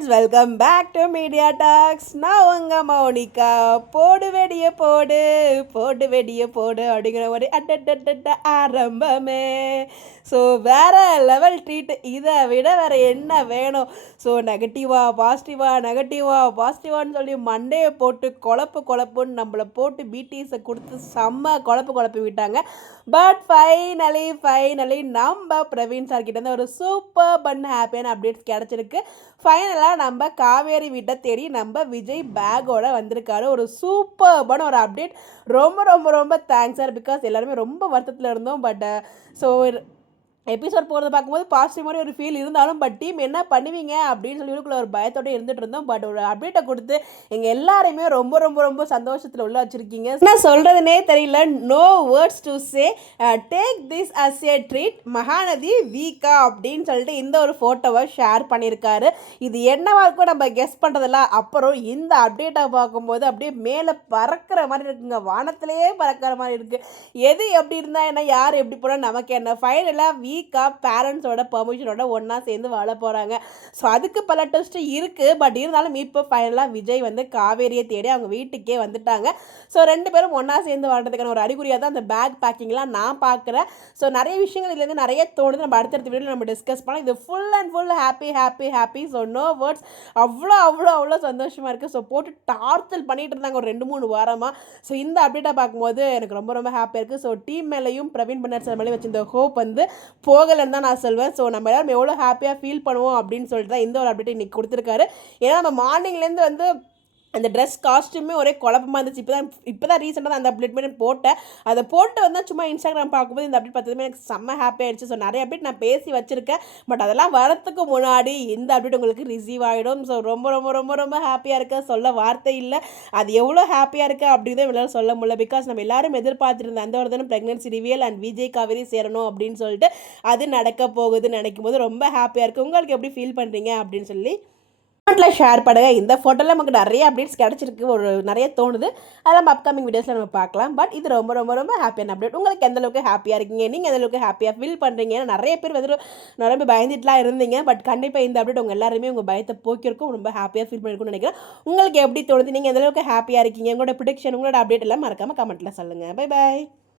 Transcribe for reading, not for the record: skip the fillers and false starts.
Friends, welcome back to media talks. நான் உங்கள் மௌனிகா. போடு வெடிய போடு, போடு வெடிய போடு அப்படிங்கிற மாதிரி அட்டட்ட ஆரம்பமே. ஸோ வேறு லெவல் ட்ரீட். இதை விட வேறு என்ன வேணும்? ஸோ நெகட்டிவாக பாசிட்டிவான்னு சொல்லி மண்டையை போட்டு குழப்புன்னு நம்மளை போட்டு பிடிஎஸை கொடுத்து செம்ம குழப்பி விட்டாங்க. பட் ஃபைனலி நம்ம பிரவீன் சார் கிட்டேருந்து ஒரு சூப்பர் பன் ஹாப்பியான அப்டேட்ஸ் கிடச்சிருக்கு. ஃபைனலாக நம்ம காவேரி வீட்டை தேடி நம்ம விஜய் பேக்கோட வந்திருக்காரு. ஒரு சூப்பர்பான ஒரு அப்டேட். ரொம்ப தேங்க்ஸ் சார். பிகாஸ் எல்லாருமே ரொம்ப வருத்தத்தில் இருந்தோம். பட் ஸோ எபிசோட் போகிறத பார்க்கும்போது பாசிட்டிவ் மாதிரி ஒரு ஃபீல் இருந்தாலும் பட் டீம் என்ன பண்ணுவீங்க அப்படின்னு சொல்லி ஒரு பயத்தோடு இருந்துகிட்டு இருந்தோம். பட் ஒரு அப்டேட்டை கொடுத்து எங்கள் எல்லாரையுமே ரொம்ப சந்தோஷத்தில் உள்ள வச்சுருக்கீங்க. என்ன சொல்கிறதுனே தெரியல. No words to say. Take this as a treat. Mahanadhi வீக்கா அப்படின்னு சொல்லிட்டு இந்த ஒரு ஃபோட்டோவை ஷேர் பண்ணியிருக்காரு. இது என்னவா இருக்கும் நம்ம கெஸ் பண்ணுறதில்ல. அப்புறம் இந்த அப்டேட்டை பார்க்கும்போது அப்படியே மேலே பறக்கிற மாதிரி இருக்குங்க. வானத்திலேயே பறக்கிற மாதிரி இருக்குது. எது எப்படி இருந்தால் என்ன, யார் எப்படி போனால் நமக்கு என்ன. ஃபைனலாக வீக்காக பேரண்ட்ஸோட பர்மிஷனோட ஒன்றா சேர்ந்து வாழ போகிறாங்க. ஸோ அதுக்கு பல டெஸ்ட் இருக்குது. பட் இருந்தாலும் இப்போ ஃபைனலாக விஜய் வந்து காவேரியை தேடி அவங்க வீட்டுக்கே வந்துட்டாங்க. ஸோ ரெண்டு பேரும் ஒன்றா சேர்ந்து வாழ்றதுக்கான ஒரு அறிகுறியாக தான் அந்த பேக் பேக்கிங்லாம் நான் பார்க்குறேன். ஸோ நிறைய விஷயங்கள் இதுலேருந்து நிறைய தோணுது. நம்ம அடுத்தடுத்த வீடியோவில் நம்ம டிஸ்கஸ் பண்ணலாம். இது full and full happy. So no words. அவ்வளோ சந்தோஷமாக இருக்குது. ஸோ போட்டு டார்ச்சல் பண்ணிகிட்டு இருந்தாங்க ஒரு 2-3 வாரமாக. ஸோ இந்த அப்டேட்டை பார்க்கும்போது எனக்கு ரொம்ப ஹாப்பியாக இருக்குது. ஸோ டீம் மேலேயும் பிரவீன் பன்னர் சார் மேலேயும் வச்சிருந்த ஹோப் வந்து போகலன்னு தான் நான் சொல்வேன். ஸோ நம்ம எல்லாரும் எவ்வளோ ஹாப்பியாக ஃபீல் பண்ணுவோம் அப்படின்னு சொல்லிட்டு தான் இந்த ஒரு அப்டேட் இன்றைக்கி கொடுத்துருக்காரு. ஏன்னா நம்ம மார்னிங்லேருந்து வந்து அந்த ட்ரெஸ் காஸ்ட்யூமே ஒரே குழப்பமாக இருந்துச்சு. இப்போ தான் ரீசெண்டாக அந்த அப்டேட் பண்ணி போட்டேன். அதை போட்டு வந்தால் சும்மா இன்ஸ்டாகிராம் பார்க்கும்போது இந்த அப்டேட் பார்த்ததுமே எனக்கு செம்ம ஹாப்பி ஆகிடுச்சு. ஸோ நிறைய அப்டேட் நான் பேசி வச்சுருக்கேன். பட் அதெல்லாம் வரத்துக்கு முன்னாடி இந்த அப்டேட் உங்களுக்கு ரிசீவ் ஆகிடும். ஸோ ரொம்ப ஹாப்பியாக இருக்க, சொல்ல வார்த்தை இல்லை. அது எவ்வளோ ஹாப்பியாக இருக்குது அப்படின்னு தான் எல்லாரும் சொல்ல முடியல. பிகாஸ் நம்ம எல்லாரும் எதிர்பார்த்துருந்த அந்த ஒரு தினம் pregnancy reveal and Vijay Kaveri சேரணும் அப்படின்னு சொல்லிட்டு அது நடக்க போகுதுன்னு நினைக்கும் போது ரொம்ப ஹாப்பியாக இருக்குது. உங்களுக்கு எப்படி ஃபீல் பண்ணுறீங்க அப்படின்னு சொல்லி ஷேர் பண்ணுங்க. இந்த ஃபோட்டோவில் நமக்கு நிறைய அப்டேட்ஸ் கிடச்சிருக்கு. ஒரு நிறைய தோணுது. அதெல்லாம் நம்ம அப்கமிங் வீடியோஸில் நம்ம பார்க்கலாம். பட் இது ரொம்ப ஹாப்பியான அப்டேட். உங்களுக்கு எந்த அளவுக்கு ஹாப்பியாக இருக்கீங்க, நீங்கள் எந்த அளவுக்கு ஹாப்பியாக ஃபீல் பண்ணுறீங்க? நிறைய பேர் வந்து ரொம்ப பயந்துட்டுலாம் இருந்தீங்க. பட் கண்டிப்பாக இந்த அப்டேட் உங்கள் எல்லாருமே உங்கள் பயத்தை போக்கியிருக்கும். ரொம்ப ஹாப்பியாக ஃபீல் பண்ணியிருக்கும்னு நினைக்கிறேன். உங்களுக்கு எப்படி தோணுது, நீங்கள் எந்த அளவுக்கு ஹாப்பியாக இருக்கீங்க, உங்களோட ப்ரிடிக்ஷன், உங்களோட அப்டேட் எல்லாம் மறக்காமல் கமெண்ட்டில் சொல்லுங்கள். பை.